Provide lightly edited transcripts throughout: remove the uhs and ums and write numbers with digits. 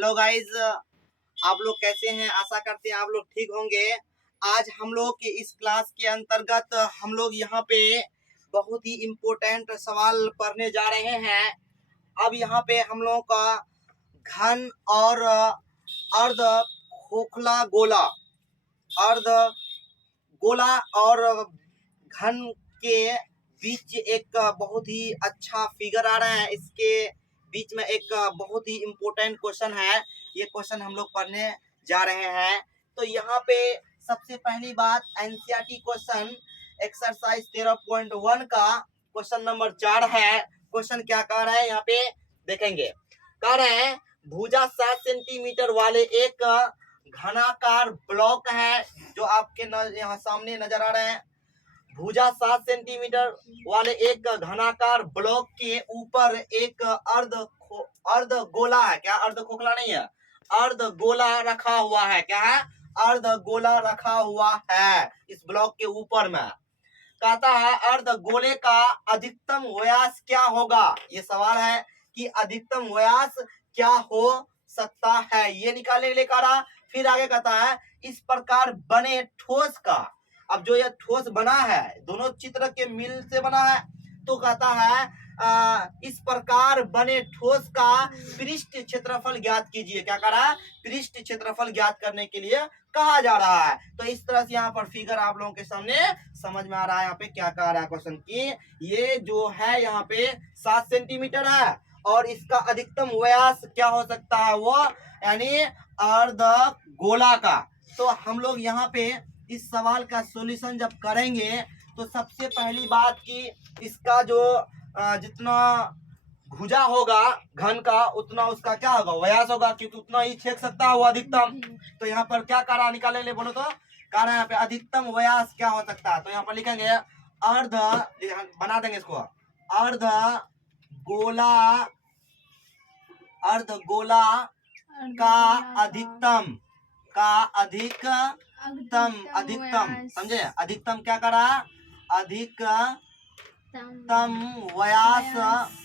Hello guys, आप लोग कैसे हैं? आशा करते हैं आप लोग ठीक होंगे। आज हम लोग के इस क्लास के अंतर्गत हम लोग यहाँ पे बहुत ही इम्पोर्टेंट सवाल पढ़ने जा रहे हैं। अब यहाँ पे हम लोगों का घन और अर्ध खोखला गोला, अर्ध गोला और घन के बीच एक बहुत ही अच्छा फिगर आ रहा है। इसके बीच में एक बहुत ही इम्पोर्टेंट क्वेश्चन है। ये क्वेश्चन हम लोग पढ़ने जा रहे हैं। तो यहाँ पे सबसे पहली बात एनसीईआरटी क्वेश्चन एक्सरसाइज 13.1 का क्वेश्चन नंबर 4 है। क्वेश्चन क्या कह रहा है यहाँ पे देखेंगे। कह रहे हैं भुजा 7 सेंटीमीटर वाले एक घनाकार ब्लॉक है जो आपके यहाँ सामने नजर आ रहे हैं। भुजा 7 सेंटीमीटर वाले एक घनाकार ब्लॉक के ऊपर एक अर्ध गोला है। क्या अर्ध खोखला नहीं है, अर्ध गोला रखा हुआ है। क्या है? अर्ध गोला रखा हुआ है इस ब्लॉक के ऊपर में। कहता है अर्ध गोले का अधिकतम व्यास क्या होगा। ये सवाल है कि अधिकतम व्यास क्या हो सकता है, ये निकालने के लिए कह रहा। फिर आगे कहता है इस प्रकार बने ठोस का, अब जो यह ठोस बना है दोनों चित्र के मिल से बना है, तो कहता है इस प्रकार बने ठोस का पृष्ठ क्षेत्रफल ज्ञात कीजिए। क्या कह रहा है? पृष्ठ क्षेत्रफल ज्ञात करने के लिए कहा जा रहा है। तो इस तरह से यहाँ पर फिगर आप लोगों के सामने समझ में आ रहा है। यहाँ पे क्या कह रहा है क्वेश्चन की, ये जो है यहाँ पे 7 सेंटीमीटर है और इसका अधिकतम व्यास क्या हो सकता है, वो यानी अर्ध गोला का। तो हम लोग यहाँ पे इस सवाल का सॉल्यूशन जब करेंगे तो सबसे पहली बात कि इसका जो जितना भुजा होगा घन का उतना उसका क्या होगा, व्यास होगा, क्योंकि उतना ही छेक सकता है वो अधिकतम। तो यहाँ पर क्या कह रहा निकालने ले बोलो तो कह रहा है यहाँ पे अधिकतम व्यास क्या हो सकता है। तो यहाँ पर लिखेंगे अर्ध, बना देंगे इसको, अर्ध गोला, अर्ध गोला का अधिकतम, का अधिकतम, अधिकतम समझे, अधिकतम क्या करा, अधिकतम व्यास,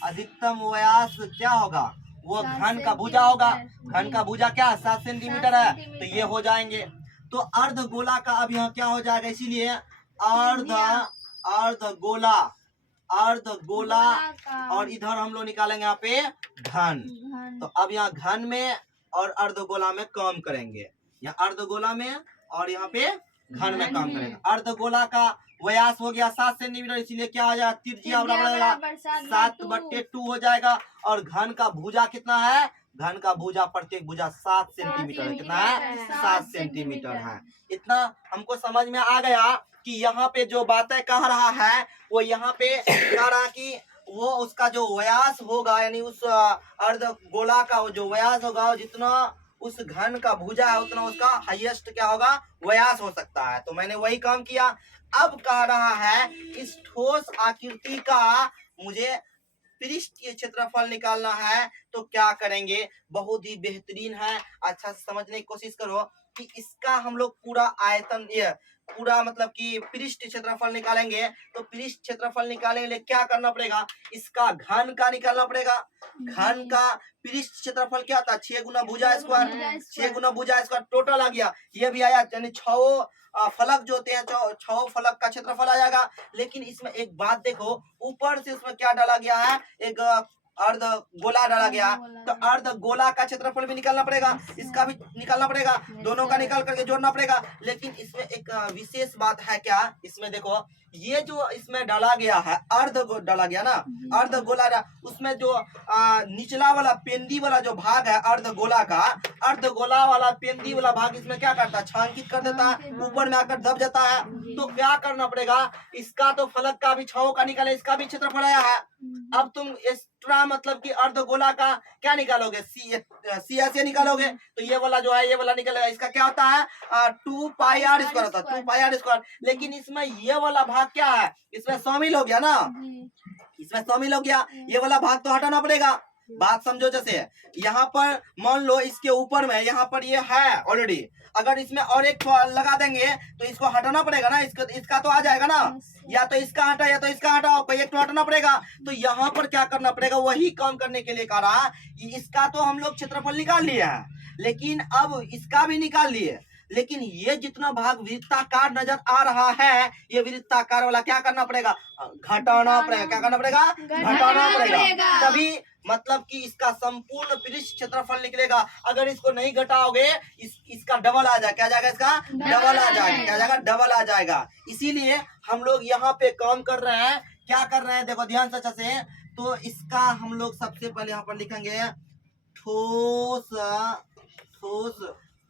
अधिकतम व्यास क्या होगा, वो घन का भुजा होगा। घन का भुजा क्या 7 सेंटीमीटर है, तो ये हो जाएंगे। तो अर्ध गोला का अब यहाँ क्या हो जाएगा, इसीलिए अर्ध, अर्ध गोला, अर्ध गोला और इधर हम लोग निकालेंगे यहाँ पे घन। तो अब यहाँ घन में और अर्धगोला में काम करेंगे, यहाँ अर्धगोला में और यहाँ पे घन में काम करेंगे। अर्धगोला का व्यास हो गया 7 सेंटीमीटर, इसीलिए क्या हो जाएगा, त्रिज्या बराबर 7/2 हो जाएगा। और घन का भुजा कितना है, घन का भुजा प्रत्येक भुजा 7 सेंटीमीटर है। कितना है? 7 सेंटीमीटर है। इतना हमको समझ में आ गया कि यहाँ पे जो बातें कह रहा है वो यहाँ पे कह रहा कि वो उसका जो व्यास होगा, यानी उस अर्ध गोला का वो जो व्यास होगा, जितना उस घन का भुजा है उतना उसका हाईएस्ट क्या होगा, व्यास हो सकता है। तो मैंने वही काम किया। अब कह रहा है इस ठोस आकृति का मुझे पृष्ठीय क्षेत्रफल निकालना है। तो क्या करेंगे, बहुत ही बेहतरीन है, अच्छा से समझने की कोशिश करो कि इसका हम लोग पूरा आयतन, ये पूरा मतलब कि पृष्ठ क्षेत्रफल निकालेंगे। तो पृष्ठ क्षेत्रफल निकालने के लिए क्या करना पड़ेगा, इसका घन का निकालना पड़ेगा। घन का पृष्ठ क्षेत्रफल क्या था, 6 गुना भुजा स्क्वायर, 6 गुना भुजा स्क्वायर टोटल आ गया। ये भी आया, यानी 6 फलक जो होते हैं 6 फलक का क्षेत्रफल आ जाएगा। लेकिन इसमें एक बात देखो, ऊपर से उसमें क्या डाला गया है, एक अर्ध गोला डाला गया। तो अर्ध गोला का क्षेत्रफल भी निकालना पड़ेगा, इसका भी निकालना पड़ेगा, दोनों का निकाल करके जोड़ना पड़ेगा। लेकिन इसमें एक विशेष बात है, क्या इसमें देखो, ये जो इसमें डाला गया है अर्ध डाला गया ना, अर्ध गोला, उसमें जो निचला वाला पेंदी वाला जो भाग है अर्ध गोला का, अर्ध गोला वाला पेंदी वाला भाग इसमें क्या करता है, छांकित कर देता है, ऊपर में आकर दब जाता है। तो क्या करना पड़ेगा, इसका तो फलक का भी 6 का निकाले, इसका भी क्षेत्रफल आया है। अब तुम एक्स्ट्रा मतलब कि अर्ध गोला का क्या निकालोगे, सी एस निकालोगे। तो ये वाला जो है, ये वाला निकलेगा, इसका क्या होता है 2 पाई आर स्क्वायर होता है, 2 पाई आर स्क्वायर। लेकिन इसमें ये वाला भाग क्या है, इसमें शामिल हो गया ना, इसमें शामिल हो गया, ये वाला भाग तो हटाना पड़ेगा। बात समझो। जैसे यहाँ पर मान लो इसके ऊपर में यहाँ पर ये है ऑलरेडी, अगर इसमें और एक लगा देंगे तो इसको हटाना पड़ेगा ना, इसका तो आ जाएगा ना, या तो इसका हटा या तो इसका हटाओ, कोई एक तो हटाना पड़ेगा। तो यहाँ पर क्या करना पड़ेगा, वही काम करने के लिए कह रहा, इसका तो हम लोग क्षेत्रफल निकाल लिए हैं, लेकिन अब इसका भी निकाल लिए, लेकिन ये जितना भाग वृत्ताकार नजर आ रहा है, ये वृत्ताकार वाला क्या करना पड़ेगा, घटाना पड़ेगा। क्या करना पड़ेगा, घटाना पड़ेगा। तभी मतलब कि इसका संपूर्ण पृष्ठ क्षेत्रफल निकलेगा। अगर इसको नहीं घटाओगे इसका डबल आ जाएगा। क्या जाएगा, इसका डबल आ जाएगा। क्या जाएगा, डबल आ जाएगा। इसीलिए हम लोग यहाँ पे काम कर रहे हैं। क्या कर रहे हैं, देखो ध्यान से अच्छा से। तो इसका हम लोग सबसे पहले यहाँ पर लिखेंगे ठोस, ठोस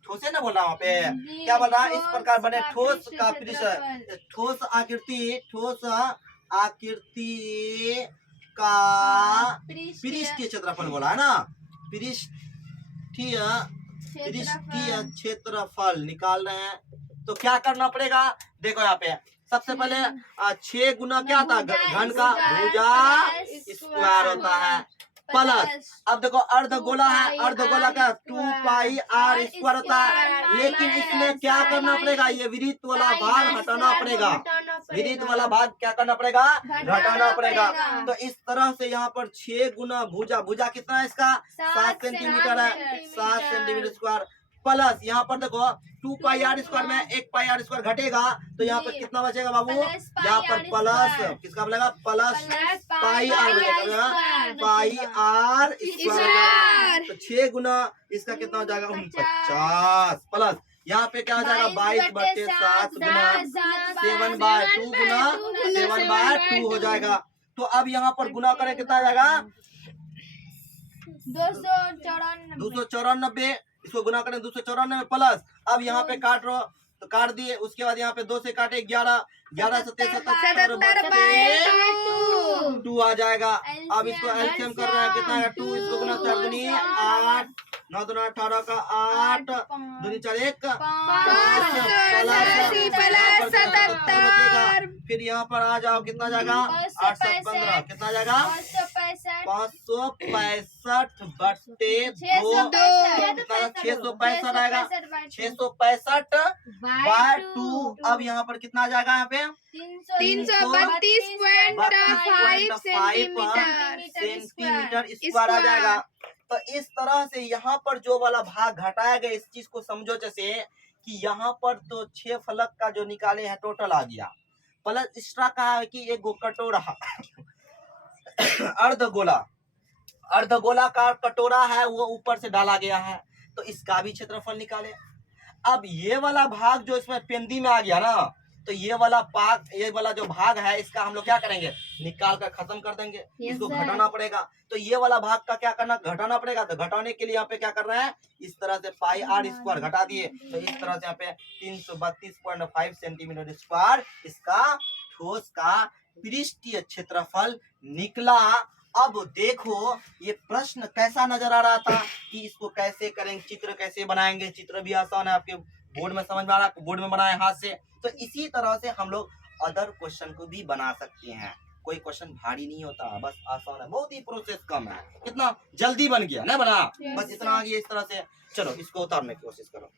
ठोसे ना बोल रहा वहाँ पे, क्या बोल रहा है, इस प्रकार बने ठोस का पृष्ठ, ठोस आकृति, ठोस आकृति का पृष्ठीय क्षेत्रफल बोला है ना, पृष्ठीय क्षेत्रफल निकाल रहे हैं। तो क्या करना पड़ेगा, देखो यहाँ पे सबसे पहले 6 गुना क्या था, घन का भुजा स्क्वायर होता है, प्लस अब देखो अर्धगोला है, अर्धगोला का 2 पाई आर स्क्वायर होता है। लेकिन इसमें क्या करना पड़ेगा, ये विरित वाला भाग हटाना पड़ेगा, विरित वाला भाग क्या करना पड़ेगा, घटाना पड़ेगा। तो इस तरह से यहाँ पर 6 गुना भुजा, भुजा कितना है इसका 7 सेंटीमीटर है, 7 सेंटीमीटर स्क्वायर, प्लस यहाँ पर देखो 2 पाई आर स्क्वायर में 1 पाई आर स्क्वायर घटेगा, तो यहाँ पर कितना बचेगा बाबू, यहाँ पर प्लस किसका बनेगा, प्लस पाई आर बचेगा, पाई आर स्क्वायर। तो 6 गुना इसका कितना हो जाएगा 49, प्लस यहाँ पे क्या हो जाएगा 22/7 गुना 7/2 गुना 7/2 हो जाएगा। तो अब यहाँ पर गुना करें कितना आ जाएगा 294, इसको गुना करें 294 प्लस, अब यहाँ पे काट रो तो काट दिए, उसके बाद यहाँ पे 2 से काटे 11, 11 7 2 आ जाएगा। अब इसको एलसीएम कर रहे हैं, कितना है 2, इसको गुना 4 दूनी 8, 9 दूना 18 का 8, दूनी 4 1 5, फिर यहाँ पर आ जाओ कितना जाएगा 815, कितना जाएगा 565/2, कितना 665 आएगा, 665/2। अब यहाँ पर कितना आ जाएगा, यहाँ पे 332.5 सेंटीमीटर स्क्वायर आ जाएगा। तो इस तरह से यहाँ पर जो वाला भाग घटाया गया, इस चीज को समझो जैसे कि यहाँ पर तो 6 फलक का जो निकाले हैं टोटल आ गया, प्लस एक्स्ट्रा कहा है कि एक कटोरा अर्धगोला, अर्धगोला का कटोरा है वो ऊपर से डाला गया है, तो इसका भी क्षेत्रफल निकाले। अब ये वाला भाग जो इसमें पेंदी में आ गया ना, तो ये वाला जो भाग है इसका हम लोग क्या करेंगे, निकाल कर खत्म कर देंगे, इसको घटाना पड़ेगा। तो ये वाला भाग का क्या करना, घटाना पड़ेगा। तो घटाने के लिए यहाँ पे क्या कर रहे हैं, इस तरह से पाई आर स्क्वायर घटा दिए, तो इस तरह से यहाँ पे 332.5 सेंटीमीटर स्क्वायर इसका ठोस का पृष्ठीय क्षेत्रफल निकला। अब देखो ये प्रश्न कैसा नजर आ रहा था कि इसको कैसे करेंगे, चित्र कैसे बनाएंगे, चित्र भी आसान है, आपके बोर्ड में समझ में आ रहा है, बोर्ड में बनाए हाथ से। तो इसी तरह से हम लोग अदर क्वेश्चन को भी बना सकते हैं, कोई क्वेश्चन भारी नहीं होता, बस आसान है, बहुत ही प्रोसेस कम है, कितना जल्दी बन गया ना बना, बस इतना आ गया इस तरह से। चलो इसको उतारने की कोशिश करो।